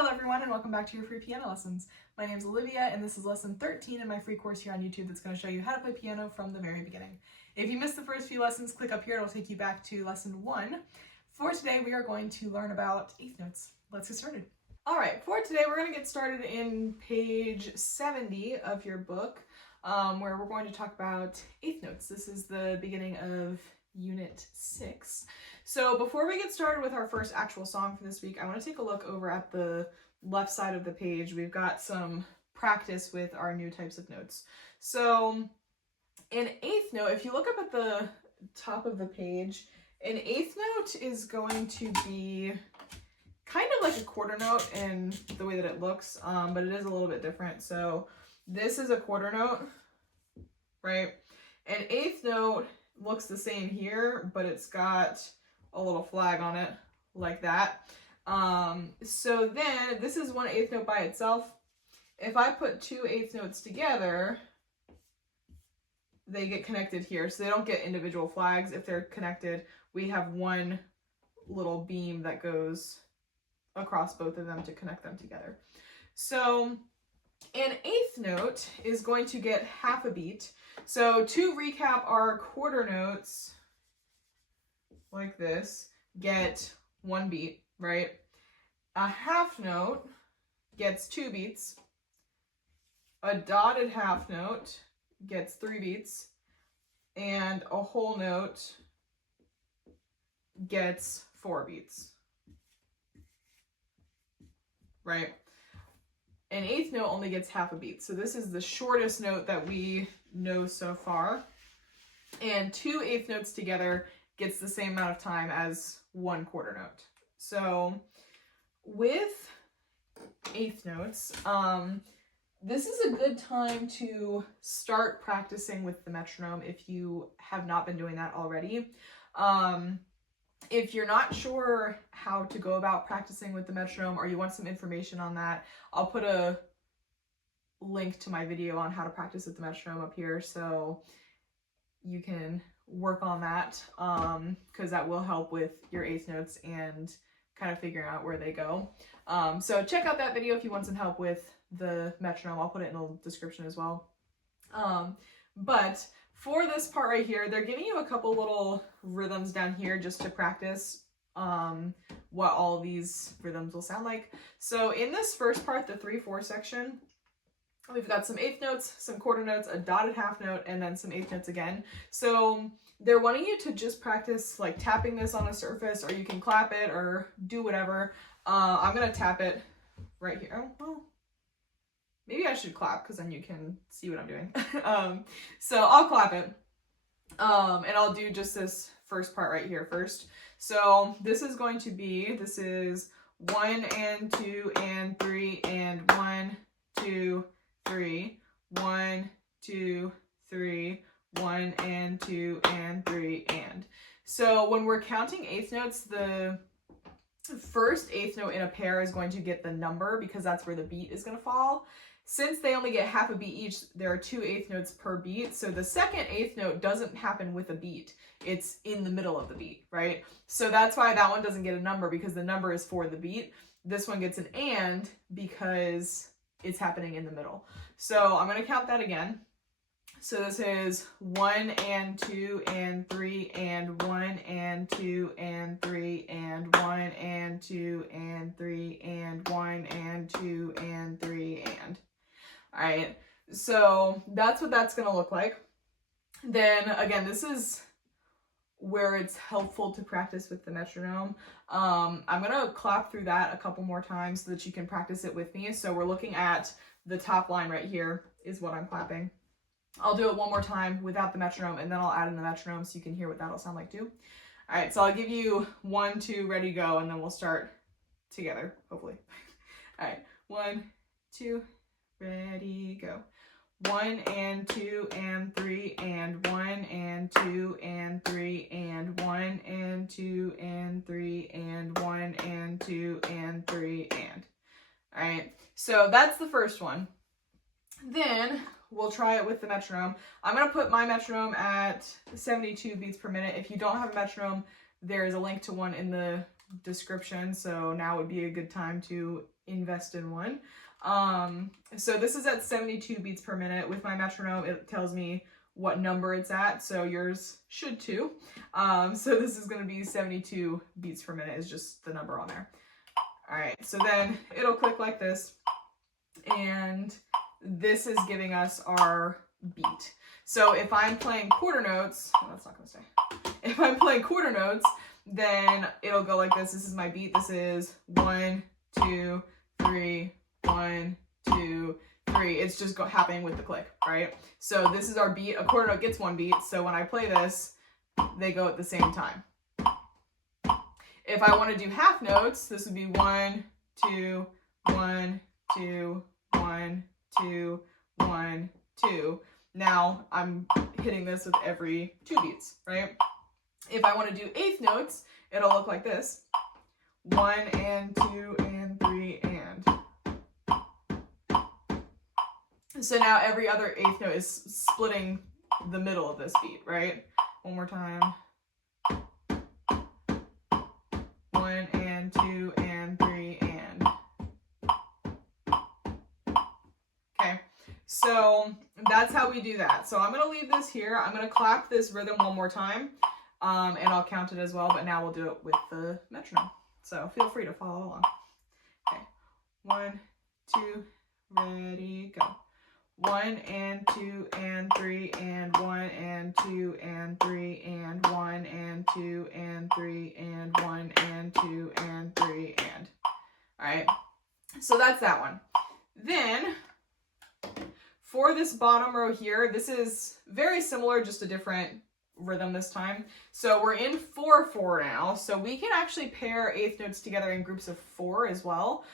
Hello everyone and welcome back to your free piano lessons. My name is Olivia and this is lesson 13 in my free course here on YouTube that's going to show you how to play piano from the very beginning. If you missed the first few lessons, click up here, it'll take you back to lesson 1. For today we are going to learn about eighth notes. Let's get started. Alright, for today we're going to get started in page 70 of your book where we're going to talk about eighth notes. This is the beginning of Unit 6. So before we get started with our first actual song for this week, I want to take a look over at the left side of the page. We've got some practice with our new types of notes. So an eighth note, if you look up at the top of the page, an eighth note is going to be kind of like a quarter note in the way that it looks, but it is a little bit different. So this is a quarter note, right? An eighth note looks the same here, but it's got a little flag on it like that. So then this is one eighth note by itself. If I put two eighth notes together, they get connected here. So they don't get individual flags. If they're connected, we have one little beam that goes across both of them to connect them together. So an eighth note is going to get half a beat. So to recap, our quarter notes, like this, get one beat, right? A half note gets 2 beats. A dotted half note gets 3 beats. And a whole note gets 4 beats, right? An eighth note only gets half a beat. So this is the shortest note that we know so far. And 2 eighth notes together gets the same amount of time as 1 quarter note. So with eighth notes, this is a good time to start practicing with the metronome if you have not been doing that already. If you're not sure how to go about practicing with the metronome or you want some information on that, I'll put a link to my video on how to practice with the metronome up here so you can work on that because that will help with your eighth notes and kind of figuring out where they go. So check out that video if you want some help with the metronome. I'll put it in the description as well. But for this part right here, they're giving you a couple little rhythms down here just to practice what all of these rhythms will sound like. So in this first part, the 3/4 section, we've got some eighth notes, some quarter notes, a dotted half note, and then some eighth notes again. So they're wanting you to just practice like tapping this on a surface, or you can clap it or do whatever. I'm gonna tap it right here. Oh, well, maybe I should clap because then you can see what I'm doing. So I'll clap it. And I'll do just this first part right here first. So this is going to be, this is 1 and 2 and 3 and 1, 2, 3, 1, 2, 3, 1 and 2 and 3 and. So when we're counting eighth notes, the first eighth note in a pair is going to get the number because that's where the beat is going to fall. Since they only get half a beat each, there are 2 eighth notes per beat. So the second eighth note doesn't happen with a beat. It's in the middle of the beat, right? So that's why that one doesn't get a number because the number is for the beat. This one gets an and because it's happening in the middle. So I'm going to count that again. So this is 1 and 2 and 3 and 1 and 2 and 3 and 1 and 2 and 3 and 1 and 2 and 3 and. All right, so that's what that's going to look like. Then again, this is where it's helpful to practice with the metronome. I'm going to clap through that a couple more times so that you can practice it with me. So we're looking at the top line right here is what I'm clapping. I'll do it one more time without the metronome and then I'll add in the metronome so you can hear what that'll sound like too. All right, so I'll give you 1, 2, ready, go, and then we'll start together, hopefully. All right, 1, 2, ready, go. 1 and 2 and 3 and 1 and 2 and 3 and 1 and 2 and 3 and 1 and 2 and 3 and. All right, so that's the first one. Then we'll try it with the metronome. I'm going to put my metronome at 72 beats per minute. If you don't have a metronome, there is a link to one in the description, so now would be a good time to invest in one. So this is at 72 beats per minute. With my metronome, it tells me what number it's at, so yours should too. So this is going to be 72 beats per minute is just the number on there. All right, so then it'll click like this, and this is giving us our beat. So if I'm playing quarter notes, oh, that's not going to stay. If I'm playing quarter notes, then it'll go like this. This is my beat. This is 1, 2, 3, 1, 2, 3. It's just happening with the click, right? So this is our beat. A quarter note gets one beat. So when I play this, they go at the same time. If I want to do half notes, this would be 1, 2, 1, 2, 1, 2, 1, 2. Now I'm hitting this with every 2 beats, right? If I want to do eighth notes, it'll look like this. 1 and 2 and 3 and. So now every other eighth note is splitting the middle of this beat, right? One more time. 1 and 2 and 3 and. Okay, so that's how we do that. So I'm going to leave this here. I'm going to clap this rhythm one more time, and I'll count it as well, but now we'll do it with the metronome. So feel free to follow along. Okay, 1, 2, ready, go. 1 and 2 and 3 and 1 and 2 and 3 and 1 and 2 and 3 and 1 and 2 and 3 and. All right, so that's that one. Then for this bottom row here, this is very similar, just a different rhythm this time. So we're in 4/4 now, so we can actually pair eighth notes together in groups of 4 as well.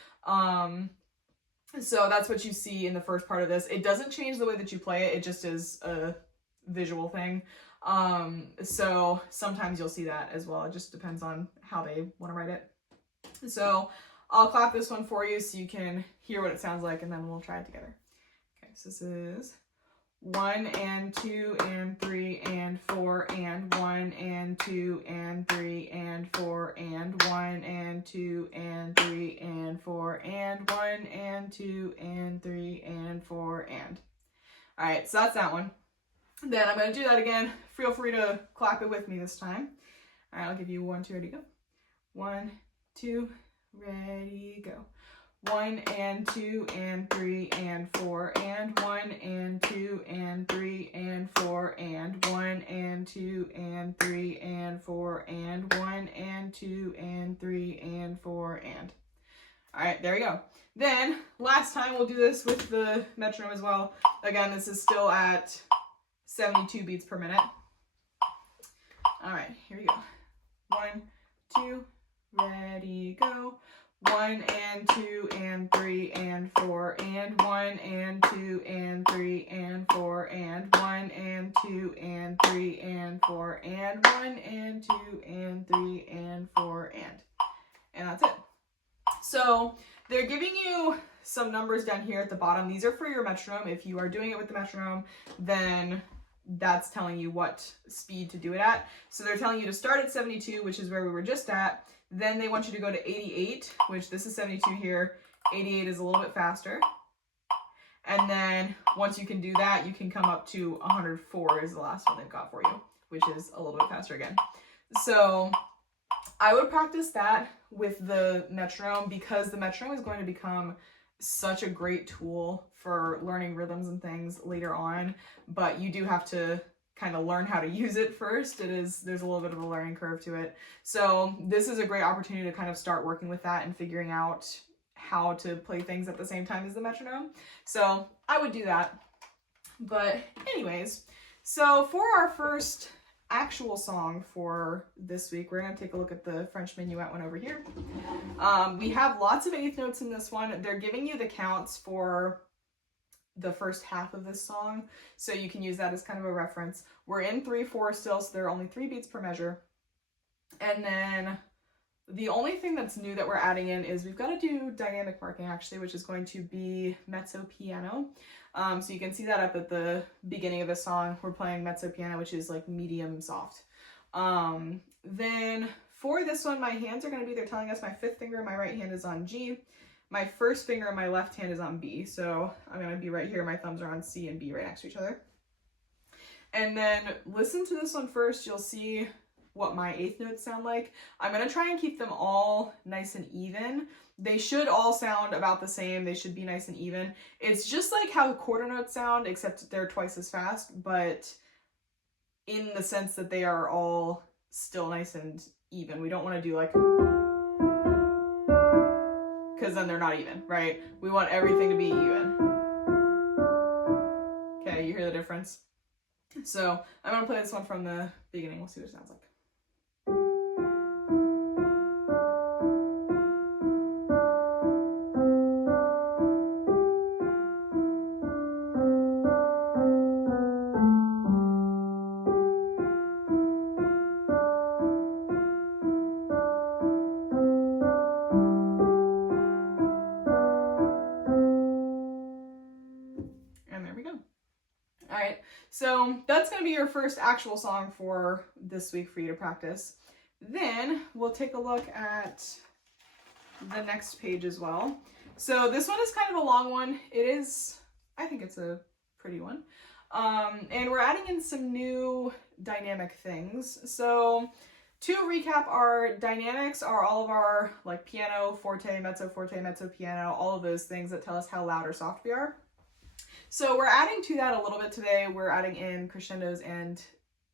So that's what you see in the first part of this. It doesn't change the way that you play it, it just is a visual thing. So sometimes you'll see that as well. It just depends on how they want to write it. So I'll clap this one for you so you can hear what it sounds like, and then we'll try it together. Okay, so this is 1 and 2 and 3 and 4 and 1 and 2 and 3 and 4 and 1 and 2 and 3 and 4 and 1 and 2 and 3 and 4 and. All right, so that's that one. Then I'm going to do that again. Feel free to clap it with me this time. All right, I'll give you 1, 2, ready, go. 1, 2, ready, go. 1 and 2 and 3 and 4 and 1 and 2 and 3 and 4 and 1 and 2 and 3 and 4 and 1 and 2 and 3 and 4 and. All right, there we go. Then last time we'll do this with the metronome as well. Again, this is still at 72 beats per minute. All right, here we go. 1, 2, ready, go. 1 and 2 and 3 and 4 and 1 and 2 and 3 and 4 and 1 and 2 and 3 and 4 and 1 and 2 and 3 and 4 and that's it. So they're giving you some numbers down here at the bottom. These are for your metronome. If you are doing it with the metronome, then that's telling you what speed to do it at. So they're telling you to start at 72, which is where we were just at. Then they want you to go to 88, which this is 72 here. 88 is a little bit faster. And then once you can do that, you can come up to 104 is the last one they've got for you, which is a little bit faster again. So I would practice that with the metronome, because the metronome is going to become such a great tool for learning rhythms and things later on, but you do have to kind of learn how to use it first. There's a little bit of a learning curve to it. So this is a great opportunity to kind of start working with that and figuring out how to play things at the same time as the metronome. So I would do that. But anyways, so for our first actual song for this week, we're going to take a look at the French minuet one over here. We have lots of eighth notes in this one. They're giving you the counts for the first half of this song, so you can use that as kind of a reference. We're in 3/4 still, so there are only 3 beats per measure. And then the only thing that's new that we're adding in is we've got to do dynamic marking actually, which is going to be mezzo piano. So you can see that up at the beginning of the song. We're playing mezzo piano, which is like medium soft. Then for this one, my hands are going to be, they're telling us my 5th finger in my right hand is on G. My 1st finger in my left hand is on B. So I'm going to be right here. My thumbs are on C and B right next to each other. And then listen to this one first. You'll see what my 8th notes sound like. I'm going to try and keep them all nice and even. They should all sound about the same. They should be nice and even. It's just like how the quarter notes sound, except they're twice as fast, but in the sense that they are all still nice and even. We don't want to do like, because then they're not even, right? We want everything to be even. Okay, you hear the difference? So I'm going to play this one from the beginning. We'll see what it sounds like. Alright, so that's going to be your first actual song for this week for you to practice. Then we'll take a look at the next page as well. So this one is kind of a long one. It is, I think it's a pretty one. And we're adding in some new dynamic things. So to recap, our dynamics are all of our like piano, forte, mezzo, piano, all of those things that tell us how loud or soft we are. So we're adding to that a little bit today. We're adding in crescendos and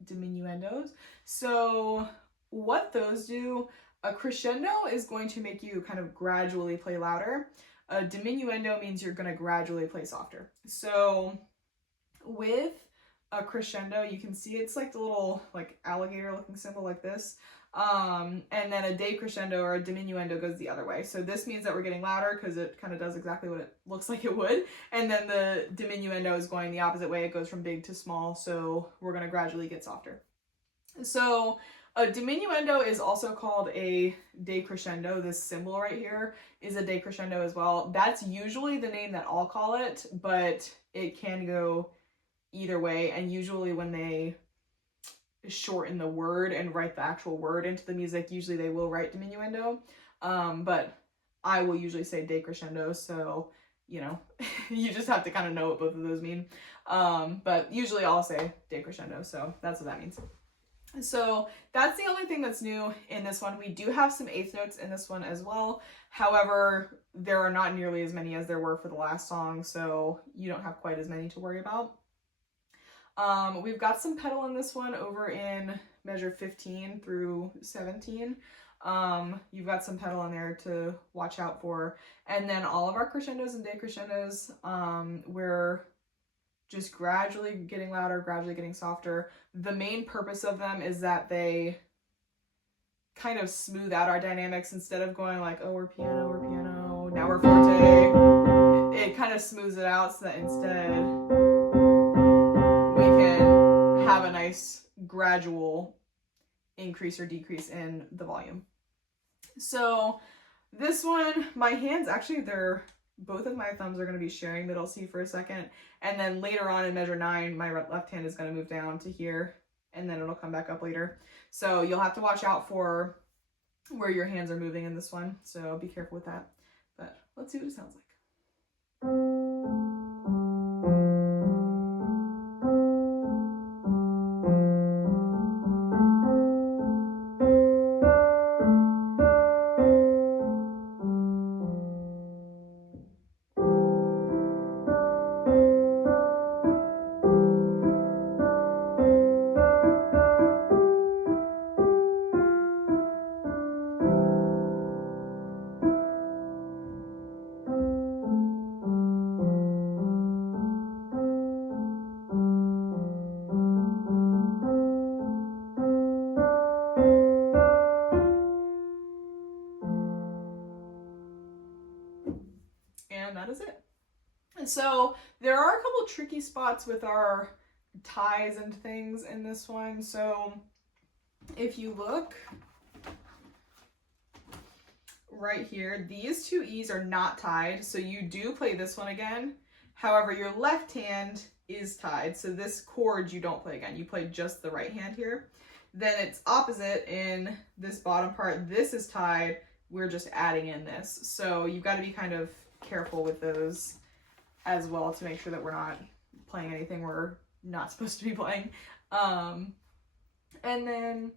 diminuendos. So what those do, a crescendo is going to make you kind of gradually play louder. A diminuendo means you're going to gradually play softer. So with a crescendo, you can see it's like the little like alligator looking symbol like this. And then a decrescendo or a diminuendo goes the other way. So this means that we're getting louder because it kind of does exactly what it looks like it would. And then the diminuendo is going the opposite way. It goes from big to small. So we're going to gradually get softer. So a diminuendo is also called a decrescendo. This symbol right here is a decrescendo as well. That's usually the name that I'll call it, but it can go either way. And usually when they shorten the word and write the actual word into the music, usually they will write diminuendo, but I will usually say decrescendo, so you know, you just have to kind of know what both of those mean, but usually I'll say decrescendo, so that's what that means. So that's the only thing that's new in this one. We do have some 8th notes in this one as well. However, there are not nearly as many as there were for the last song, so you don't have quite as many to worry about. We've got some pedal in this one over in measure 15 through 17. You've got some pedal in there to watch out for. And then all of our crescendos and decrescendos, we're just gradually getting louder, gradually getting softer. The main purpose of them is that they kind of smooth out our dynamics instead of going like, oh, we're piano, now we're forte. It kind of smooths it out so that instead we can have a nice gradual increase or decrease in the volume. So this one, my hands, actually both of my thumbs are going to be sharing middle C for a second, and then later on in measure 9 my left hand is going to move down to here, and then it'll come back up later. So you'll have to watch out for where your hands are moving in this one, so be careful with that. But let's see what it sounds like. And that is it. And so there are a couple tricky spots with our ties and things in this one. So if you look right here, these two E's are not tied. So you do play this one again. However, your left hand is tied. So this chord you don't play again. You play just the right hand here. Then it's opposite in this bottom part. This is tied. We're just adding in this. So you've got to be kind of careful with those as well to make sure that we're not playing anything we're not supposed to be playing. And then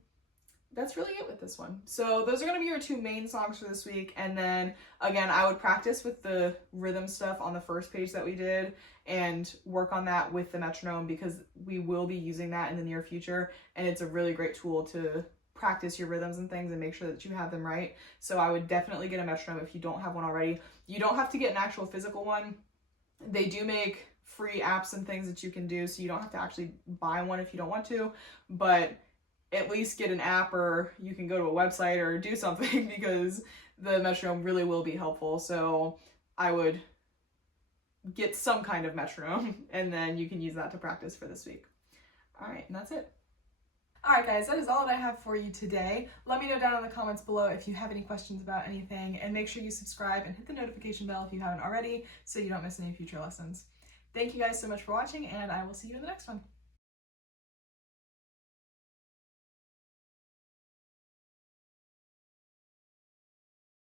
that's really it with this one. So those are going to be your two main songs for this week. And then again, I would practice with the rhythm stuff on the first page that we did and work on that with the metronome, because we will be using that in the near future. And it's a really great tool to practice your rhythms and things and make sure that you have them right. So I would definitely get a metronome if you don't have one already. You don't have to get an actual physical one. They do make free apps and things that you can do, so you don't have to actually buy one if you don't want to, but at least get an app, or you can go to a website or do something, because the metronome really will be helpful. So I would get some kind of metronome, and then you can use that to practice for this week. All right, and that's it. All right, guys, that is all that I have for you today. Let me know down in the comments below if you have any questions about anything, and make sure you subscribe and hit the notification bell if you haven't already, so you don't miss any future lessons. Thank you guys so much for watching, and I will see you in the next one.